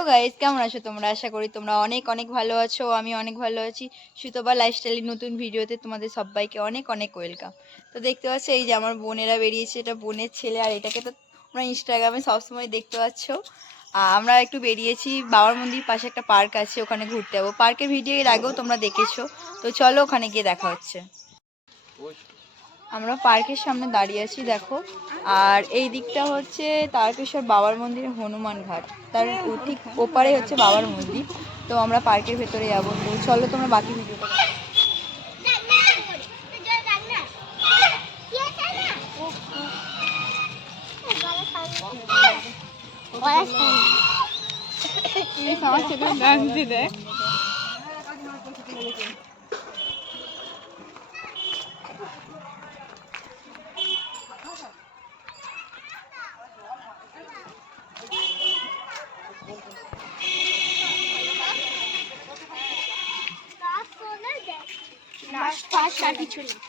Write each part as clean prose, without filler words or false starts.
তো গাইস কেমন আছো তোমরা? আশা করি তোমরা অনেক অনেক ভালো আছো। আমি অনেক ভালো আছি। সুতপা লাইফস্টাইলের নতুন ভিডিওতে তোমাদের সবাইকে অনেক অনেক ওয়েলকাম। তো দেখতে পাচ্ছ এই যে আমার বোনেরা বেরিয়েছে, এটা বোনের ছেলে, আর এটাকে তো তোমরা ইনস্টাগ্রামে সবসময় দেখতে পাচ্ছ। আমরা একটু বেরিয়েছি, বাবার মন্দির পাশে একটা পার্ক আছে, ওখানে ঘুরতে যাবো। পার্কের ভিডিও এর আগেও তোমরা দেখেছো, তো চলো ওখানে গিয়ে দেখা হচ্ছে। আমরা পার্কের সামনে দাঁড়িয়ে আছি দেখো, আর এই দিকটা হচ্ছে তারকেশ্বর বাবার মন্দির, হনুমান ঘাট, তার ঠিক ওপারে হচ্ছে বাবার মন্দির। তো আমরা পার্কের ভেতরে যাবো, তো চলো তোমরা বাকি ভিডিওটা কিছু না।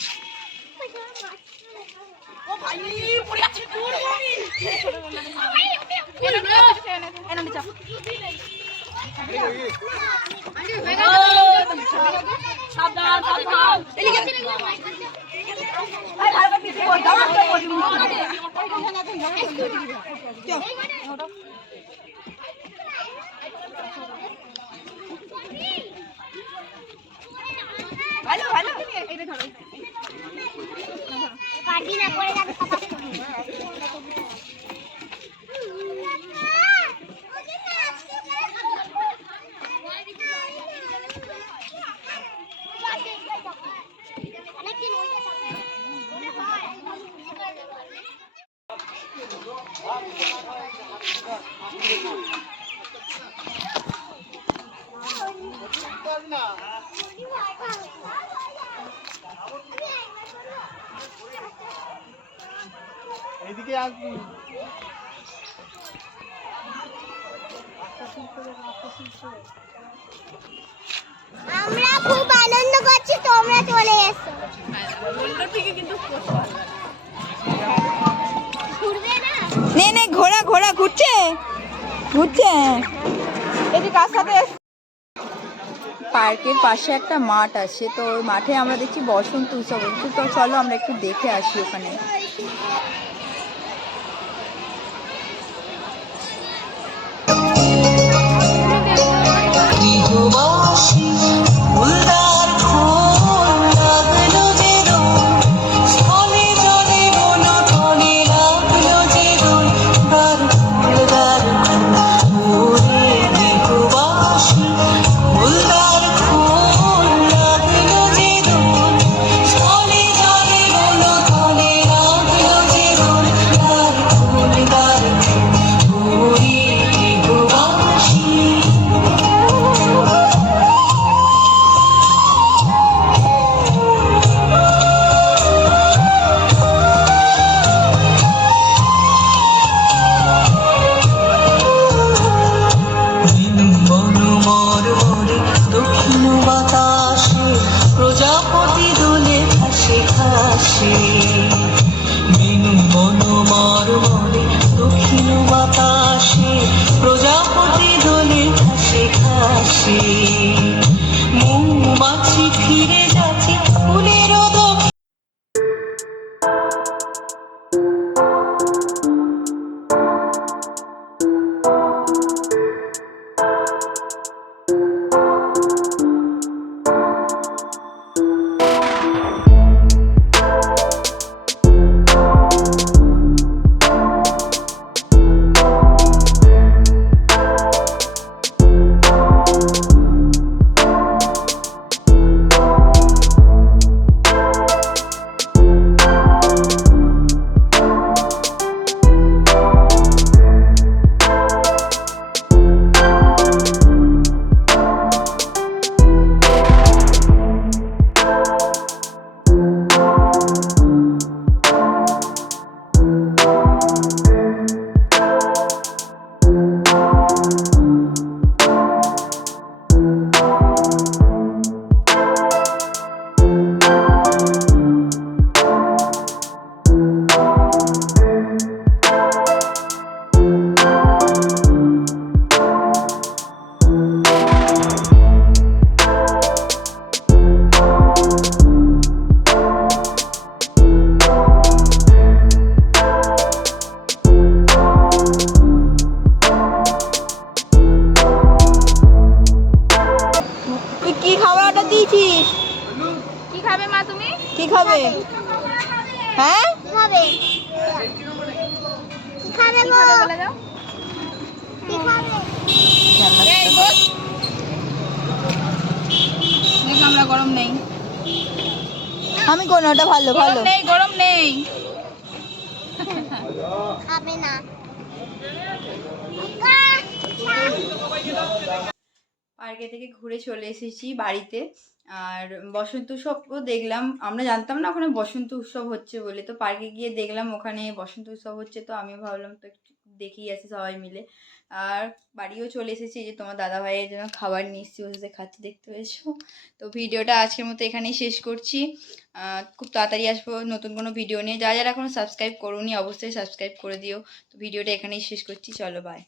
ভালো ভালো এটা ধরো পার্টি না করে যাবে কথা এদিকে আসবি। আমরা খুব আনন্দ করছি, তোমরা চলে এসো। নে নে, ঘোড়া ঘোড়া ঘুরছে ঘুরছে। এদিকে কার সাথে পার্কের পাশে একটা মাঠ আছে, তো ওই মাঠে আমরা দেখছি বসন্ত উৎসব হচ্ছে, তো চলো আমরা একটু দেখে আসি ওখানে। এনেছিস? কি খাবে মা তুমি? কি খাবে? হ্যাঁ খাবে খাবে গো বলে দাও। কি খাবে এই বস। দেখ আমরা গরম নেই। আমি কোন ওটা ভালো ভালো গরম নেই, গরম নেই। খাবে না পার্কে থেকে ঘুরে চলে এসেছি বাড়িতে। আর বসন্ত উৎসবও দেখলাম, আমরা জানতাম না ওখানে বসন্ত উৎসব হচ্ছে বলে, তো পার্কে গিয়ে দেখলাম ওখানে বসন্ত উৎসব হচ্ছে, তো আমিও ভাবলাম তো একটু দেখেই আসি সবাই মিলে। আর বাড়িও চলে এসেছি, এই যে তোমার দাদা ভাইয়ের জন্য খাবার নিয়ে এসেছি, বসে খাচ্ছি, দেখতে পেয়েছো। তো ভিডিওটা আজকের মতো এখানেই শেষ করছি। খুব তাড়াতাড়ি আসবো নতুন কোনো ভিডিও নিয়ে। যারা যারা এখনও সাবস্ক্রাইব করোনি অবশ্যই সাবস্ক্রাইব করে দিও। তো ভিডিওটা এখানেই শেষ করছি, চলো বাই।